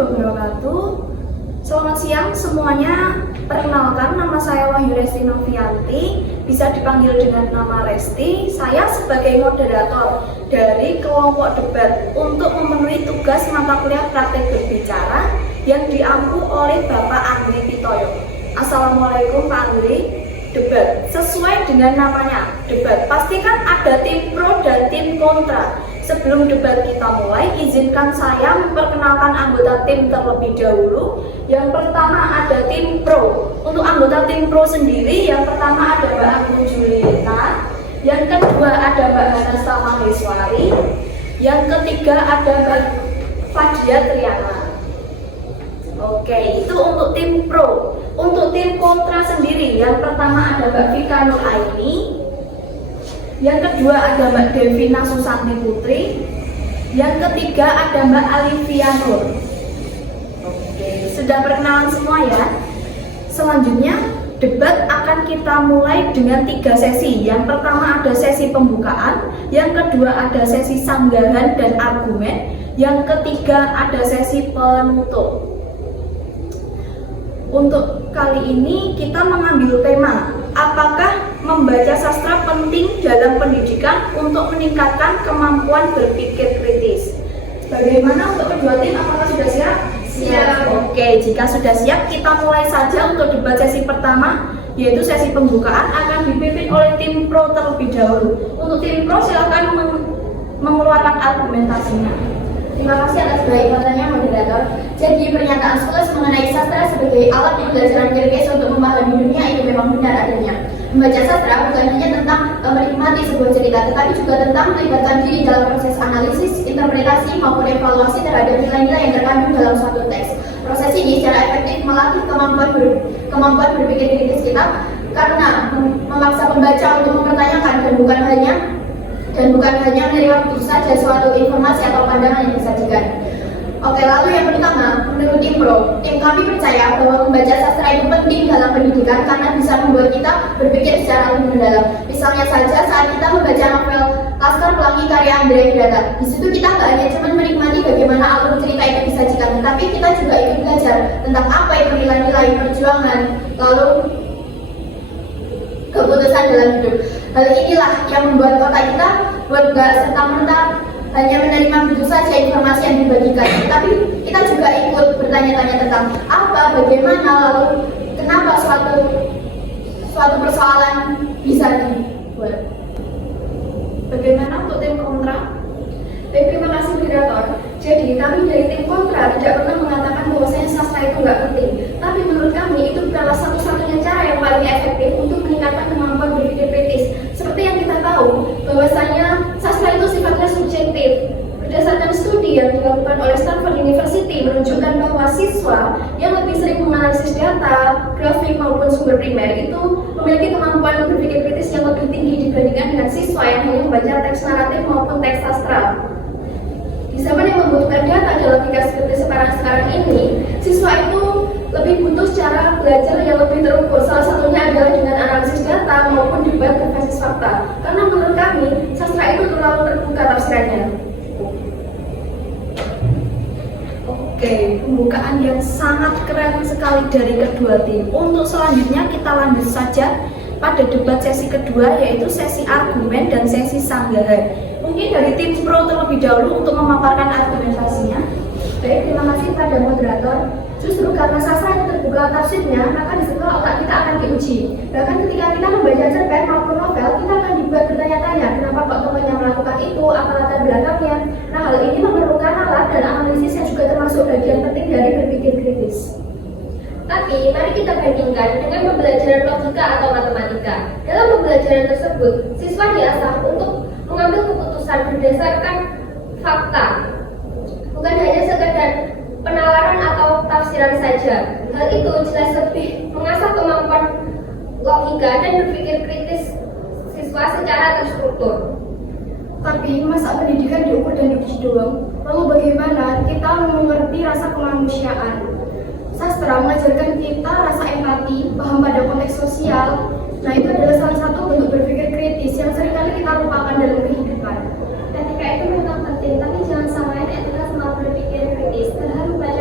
wabarakatuh. Selamat siang semuanya. Perkenalkan, nama saya Wahyu Resti Novianti, bisa dipanggil dengan nama Resti. Saya sebagai moderator dari kelompok debat untuk memenuhi tugas mata kuliah praktek berbicara yang diampu oleh Bapak Andri Pitoyo. Assalamualaikum Pak Andri. Debat, sesuai dengan namanya, debat. Pastikan ada tim pro dan tim kontra. Sebelum debat kita mulai, izinkan saya memperkenalkan anggota tim terlebih dahulu. Yang pertama ada tim pro. Untuk anggota tim pro sendiri, yang pertama ada Mbak Agung Julieta, yang kedua ada Mbak Hanasa Maheswari, yang ketiga ada Mbak Fadia Triana. Oke, itu untuk tim pro. Untuk tim kontra sendiri, yang pertama ada Mbak Vika Nur Aini, yang kedua ada Mbak Devina Susanti Putri, yang ketiga ada Mbak Alivia Nur. Oke, sudah perkenalan semua ya. Selanjutnya, debat akan kita mulai dengan 3 sesi. Yang pertama ada sesi pembukaan, yang kedua ada sesi sanggahan dan argumen, yang ketiga ada sesi penutup. Untuk kali ini kita mengambil tema, apakah membaca sastra penting dalam pendidikan untuk meningkatkan kemampuan berpikir kritis. Bagaimana untuk kedua tim, apakah sudah siap? Siap. Oke, jika sudah siap kita mulai saja untuk debat sesi pertama, yaitu sesi pembukaan akan dipimpin oleh tim pro terlebih dahulu. Untuk tim pro silakan mengeluarkan argumentasinya. Terima kasih atas baik-baiknya moderator. Jadi pernyataan Sules mengenai sastra sebagai alat pembelajaran kritis untuk memahami dunia itu memang benar adanya. Membaca sastra bukan hanya tentang menikmati sebuah cerita, tetapi juga tentang melibatkan diri dalam proses analisis, interpretasi maupun evaluasi terhadap nilai-nilai yang terkandung dalam suatu teks. Proses ini secara efektif melatih kemampuan berpikir kritis kita karena memaksa pembaca untuk mempertanyakan dan bukan hanya menerima begitu saja suatu informasi atau pandangan yang disajikan. Oke, lalu yang pertama, menurut tim pro, tim kami percaya bahwa membaca sastra itu penting dalam pendidikan karena bisa membuat kita berpikir secara lebih mendalam. Misalnya saja saat kita membaca novel Laskar Pelangi karya Andrea Hirata, di situ kita nggak hanya cuma menikmati bagaimana alur cerita itu disajikan, tetapi kita juga ikut belajar tentang apa itu nilai-nilai perjuangan, lalu keputusan dalam hidup. Hal inilah yang membuat otak kita nggak serta-merta hanya menerima begitu saja informasi yang dibagikan, tapi kita juga ikut bertanya-tanya tentang apa, bagaimana, lalu kenapa suatu persoalan bisa dibuat. Bagaimana untuk tim kontra? Baik, terima kasih moderator. Jadi kami dari tim kontra tidak pernah mengatakan bahwasanya sastra itu nggak penting, tapi menurut kami itu bukanlah satu-satunya cara yang paling efektif untuk meningkatkan kemampuan berpikir kritis. Seperti yang kita tahu, bahwasanya sastra itu sifatnya subjektif. Berdasarkan studi yang dilakukan oleh Stanford University menunjukkan bahwa siswa yang lebih sering menganalisis data, grafik maupun sumber primer itu memiliki kemampuan berpikir kritis yang lebih tinggi dibandingkan dengan siswa yang hanya membaca teks naratif maupun teks sastra. Di zaman yang membutuhkan data dalam logika seperti sekarang ini, siswa itu lebih butuh cara belajar yang lebih terukur. Salah satunya adalah dengan analisis data maupun debat berbasis fakta. Karena menurut kami, sastra itu terlalu terbuka tafsirannya. Oke, pembukaan yang sangat keren sekali dari kedua tim. Untuk selanjutnya kita lanjut saja pada debat sesi kedua, yaitu sesi argumen dan sesi sanggahan. Mungkin dari tim pro terlebih dahulu untuk memaparkan argumentasinya. Baik, terima kasih pada moderator. Justru karena sastra itu terbuka tafsirnya, maka disitulah otak kita akan diuji. Bahkan ketika kita membaca cerpen maupun novel, kita akan dibuat bertanya-tanya, kenapa kok tokohnya melakukan itu, apa latar belakangnya. Nah, hal ini memerlukan alat dan analisis yang juga termasuk bagian penting dari berpikir kritis. Tapi, mari kita bandingkan dengan pembelajaran logika atau matematika. Dalam pembelajaran tersebut, siswa diasah untuk mengambil keputusan berdasarkan fakta, bukan hanya sekedar penalaran atau tafsiran saja. Hal itu jelas lebih mengasah kemampuan logika dan berpikir kritis siswa secara terstruktur. Tapi masa pendidikan diukur dan diuji doang? Lalu bagaimana kita mengerti rasa kemanusiaan? Sastra mengajarkan kita rasa empati, paham pada konteks sosial. Nah, itu adalah salah satu bentuk berpikir kritis yang seringkali kita lupakan dalam kehidupan. Etika itu memang penting, tapi jangan samain etika sama berpikir kritis. Padahal membaca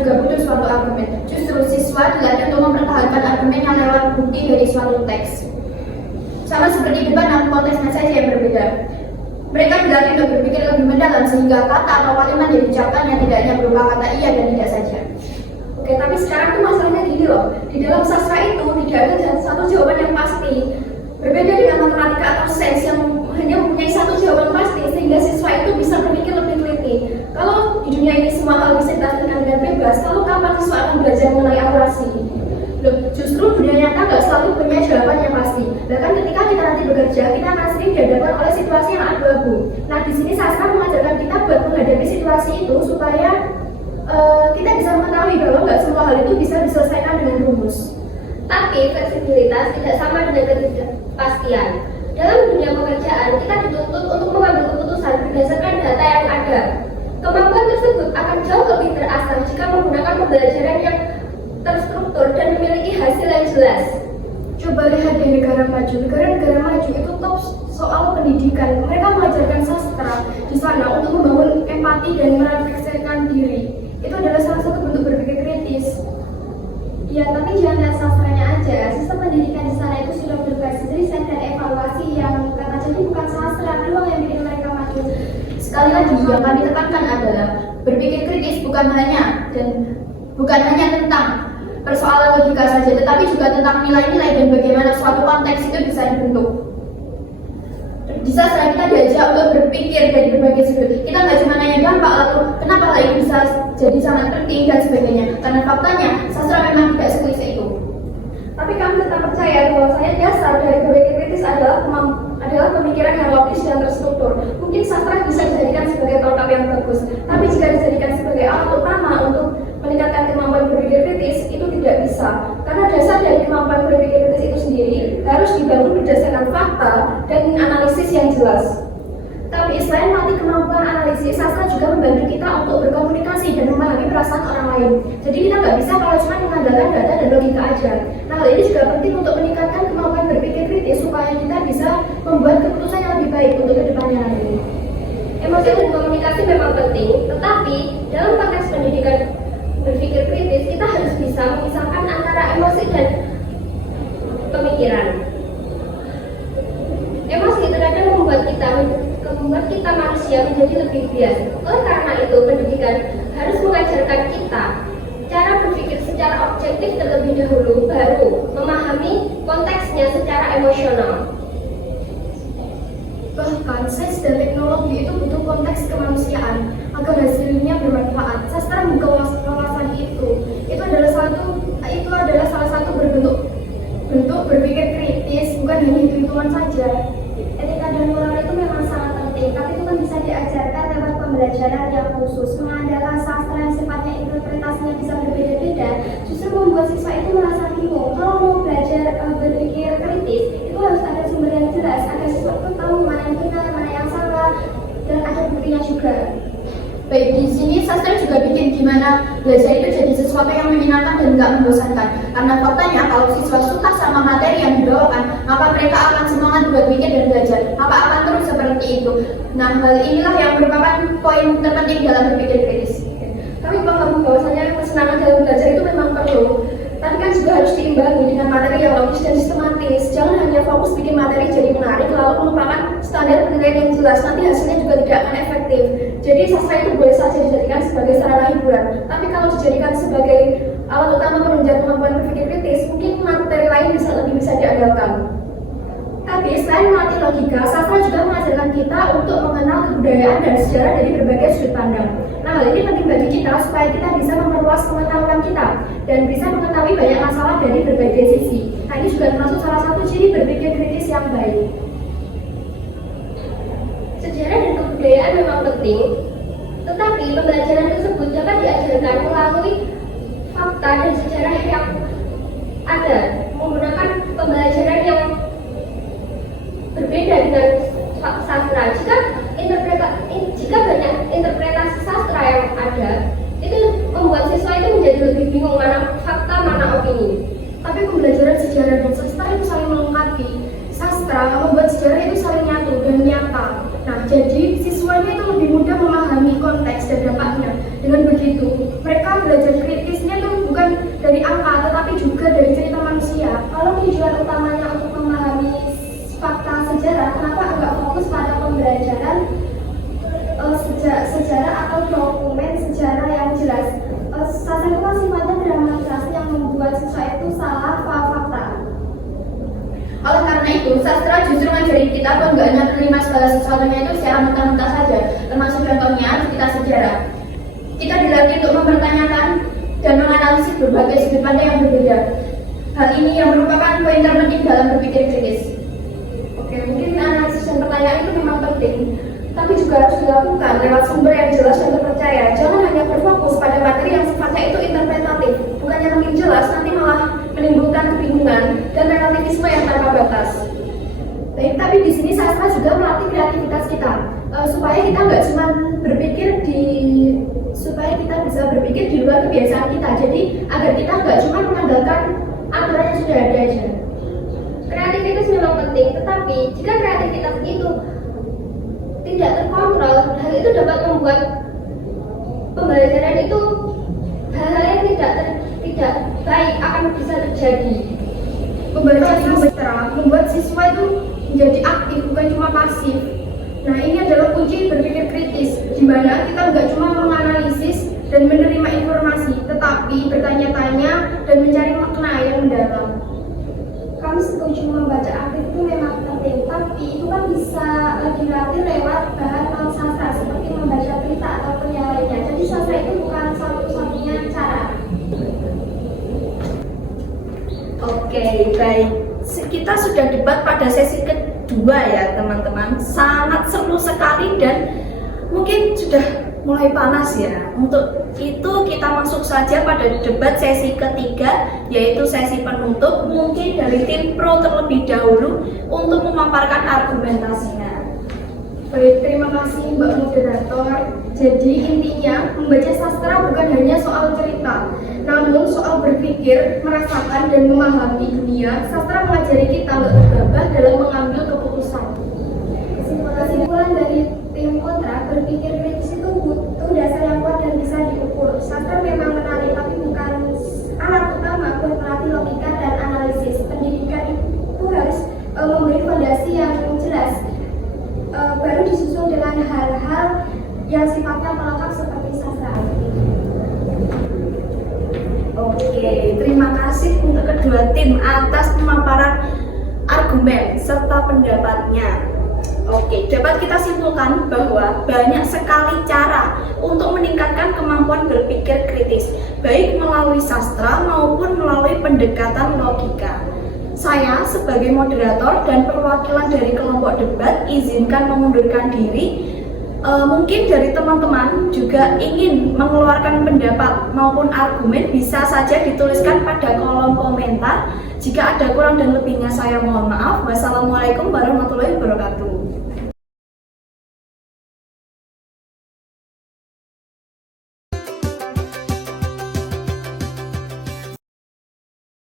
juga butuh suatu argumen. Justru siswa dilatih untuk mempertahankan argumennya lewat bukti dari suatu teks. Sama seperti debat, namun konteksnya saja yang berbeda. Mereka dilatih untuk berpikir lebih mendalam sehingga kata atau kalimat yang diucapkannya tidak hanya berupa kata iya dan tidak saja. Oke, tapi sekarang tuh masalahnya gini loh. Di dalam sastra itu tidak ada satu jawaban yang pasti. Berbeda dengan matematika atau sains yang hanya mempunyai satu jawaban pasti, sehingga siswa itu bisa berpikir lebih teliti. Kalau di dunia ini semua hal bisa dilakukan dengan bebas, lalu kapan siswa akan belajar mengenai akurasi? Loh, justru dunia nyata nggak selalu punya jawaban yang pasti. Bahkan ketika kita nanti bekerja, kita akan sering dihadapkan oleh situasi yang abu-abu. Nah, di sini sastra mengajarkan kita buat menghadapi situasi itu supaya kita bisa mengetahui bahwa nggak semua hal itu bisa diselesaikan dengan rumus. Tapi fleksibilitas tidak sama dengan ketidakpastian. Dalam dunia pekerjaan, kita dituntut untuk mengambil keputusan berdasarkan data yang ada. Kemampuan tersebut akan jauh lebih terasah jika menggunakan pembelajaran yang terstruktur dan memiliki hasil yang jelas. Coba lihat di negara maju. Negara-negara maju itu top soal pendidikan. Mereka mengajarkan sastra di sana untuk membangun empati dan merefleksikan diri. Itu adalah salah satu bentuk berpikir kritis. Ya, tapi jangan lihat sastranya aja. Sistem pendidikan di sana itu sudah berbasis riset dan evaluasi yang kata jadi bukan sastra doang yang bikin mereka maju. Sekali lagi, yang kami tekankan adalah berpikir kritis bukan hanya tentang persoalan logika saja, tetapi juga tentang nilai-nilai dan bagaimana suatu konteks itu bisa dibentuk. Di sastra kita diajak untuk berpikir dari berbagai sudut. Kita nggak cuma nanya dampak, lalu kenapa hal ini bisa jadi sangat penting dan sebagainya. Karena faktanya sastra memang tidak seklise itu. Tapi kami tetap percaya bahwasanya dasar dari berpikir kritis adalah pemikiran yang logis dan terstruktur. Mungkin sastra bisa dijadikan sebagai pelengkap yang bagus, tapi jika dijadikan sebagai alat utama untuk meningkatkan kemampuan berpikir kritis, itu tidak bisa. Karena dasar dari kemampuan berpikir kritis itu sendiri harus dibangun berdasarkan fakta dan analisis yang jelas. Tapi selain melatih kemampuan analisis, sastra juga membantu kita untuk berkomunikasi dan memahami perasaan orang lain. Jadi kita nggak bisa kalau cuma mengandalkan data dan logika aja. Nah, hal ini juga penting untuk meningkatkan kemampuan berpikir kritis supaya kita bisa membuat keputusan yang lebih baik untuk kedepannya nanti. Emosi dan komunikasi memang penting, tetapi dalam konteks pendidikan berpikir kritis, kita harus bisa memisahkan antara emosi dan pemikiran. Emosi terkadang membuat kita manusia menjadi lebih bias. Oleh karena itu, pendidikan harus mengajarkan kita cara berpikir secara objektif terlebih dahulu, baru memahami konteksnya secara emosional. Bahkan sains dan teknologi itu butuh konteks kemanusiaan agar hasilnya bermanfaat. Sastra membuka wawasan itu. Itu adalah salah satu bentuk berpikir kritis, bukan hanya hitung-hitungan saja. Etika dan moral itu memang sangat penting, tapi itu kan bisa diajarkan lewat pembelajaran yang khusus. Mengandalkan sastra yang sifatnya interpretasinya bisa berbeda-beda, justru membuat siswa itu merasa bingung. Kalau mau belajar berpikir kritis, itu harus ada sumber yang jelas, agar siswa itu tahu mana yang benar, mana yang salah, dan ada buktinya juga. Baik, di sini sastra juga bikin gimana belajar itu jadi sesuatu yang menyenangkan dan nggak membosankan. Karena faktanya kalau siswa suka sama materi yang dibawakan, maka mereka akan semangat buat mikir dan belajar. Maka akan terus seperti itu. Nah, hal inilah yang merupakan poin terpenting dalam berpikir kritis. Kami paham bahwasanya kesenangan dalam belajar itu memang perlu, tapi kan juga harus diimbangi dengan materi yang logis dan sistematis. Jangan hanya fokus bikin materi jadi menarik lalu melupakan standar penilaian yang jelas, nanti hasilnya juga tidak akan efektif. Jadi sastra itu boleh saja dijadikan sebagai sarana hiburan, tapi kalau dijadikan sebagai alat utama penunjang kemampuan berpikir kritis, mungkin materi lain lebih bisa diandalkan. Tapi selain melatih logika, sastra juga mengajarkan kita untuk mengenal kebudayaan dan sejarah dari berbagai sudut pandang. Nah, hal ini penting bagi kita supaya kita bisa memperluas pengetahuan kita dan bisa mengetahui banyak masalah dari berbagai sisi. Nah, ini juga termasuk salah satu ciri berpikir kritis yang baik. Sejarah dan kebudayaan memang penting, tetapi pembelajaran tersebut dapat diajarkan melalui fakta dan sejarah yang ada, menggunakan pembelajaran yang berbeda dengan sastra. Jika banyak interpretasi sastra yang ada, itu membuat siswa itu menjadi lebih bingung mana fakta, mana opini. Tapi pembelajaran sejarah dan sastra itu saling melengkapi. Sastra membuat sejarah itu saling nyatu dan nyata. Nah, jadi siswanya itu lebih mudah memahami konteks dan dampaknya. Dengan begitu, mereka belajar kritis pembelajaran sejarah atau dokumen sejarah yang jelas. Sastra itu kan sifatnya dramatisasi yang membuat siswa itu salah paham fakta. Oleh karena itu, sastra justru mengajari kita bahwa nggak hanya menerima segala sesuatunya itu secara mentah-mentah saja, termasuk contohnya kita sejarah. Kita dilatih untuk mempertanyakan dan menganalisis berbagai sudut pandang yang berbeda. Hal ini yang merupakan poin terpenting dalam berpikir kritis. Oke, mungkin analisis dan pertanyaan itu memang penting, tapi juga harus dilakukan lewat sumber yang jelas dan terpercaya. Jangan hanya berfokus pada materi yang sifatnya itu interpretatif. Bukannya makin jelas, nanti malah menimbulkan kebingungan dan relativisme yang tanpa batas. Baik, tapi di sini sastra juga melatih kreativitas kita, supaya kita nggak cuma supaya kita bisa berpikir di luar kebiasaan kita. Jadi agar kita nggak cuma mengandalkan aturan yang sudah ada aja. Kreativitas memang penting, tetapi jika kreativitas itu tidak terkontrol, hal itu dapat membuat pembelajaran itu hal-hal yang tidak baik akan bisa terjadi. Pembelajaran sastra membuat siswa itu menjadi aktif, bukan cuma pasif. Nah, ini adalah kunci berpikir kritis, di mana kita nggak cuma menganalisis dan menerima informasi, tetapi bertanya-tanya dan mencari makna yang mendalam. Kami setuju membaca aktif itu memang penting, tapi itu kan bisa dilatih lewat bahan non sastra seperti membaca berita ataupun yang lainnya. Jadi sastra itu bukan satu-satunya cara. Oke, baik. Kita sudah debat pada sesi kedua ya teman-teman. Sangat seru sekali dan mungkin sudah mulai panas ya. Untuk itu kita masuk saja pada debat sesi ketiga, yaitu sesi penutup. Mungkin dari tim pro terlebih dahulu untuk memaparkan argumentasinya. Baik, terima kasih Mbak Moderator. Jadi intinya membaca sastra bukan hanya soal cerita, namun soal berpikir, merasakan dan memahami dunia. Sastra mengajari kita untuk bergabah dalam mengambil keputusan. Kesimpulan dari tim kontra, berpikir kritis itu butuh dasar yang kuat dan bisa diukur. Sastra memang menarik, tapi bukan alat utama buat melatih logika dan analisis. Pendidikan itu harus memberi fondasi yang jelas, baru disusul dengan hal-hal yang sifatnya pelengkap seperti sastra. Oke, terima kasih untuk kedua tim atas pemaparan argumen serta pendapatnya. Oke, dapat kita simpulkan bahwa banyak sekali cara untuk meningkatkan kemampuan berpikir kritis, baik melalui sastra maupun melalui pendekatan logika. Saya sebagai moderator dan perwakilan dari kelompok debat izinkan mengundurkan diri. Mungkin dari teman-teman juga ingin mengeluarkan pendapat maupun argumen, bisa saja dituliskan pada kolom komentar. Jika ada kurang dan lebihnya saya mohon maaf. Wassalamualaikum warahmatullahi wabarakatuh.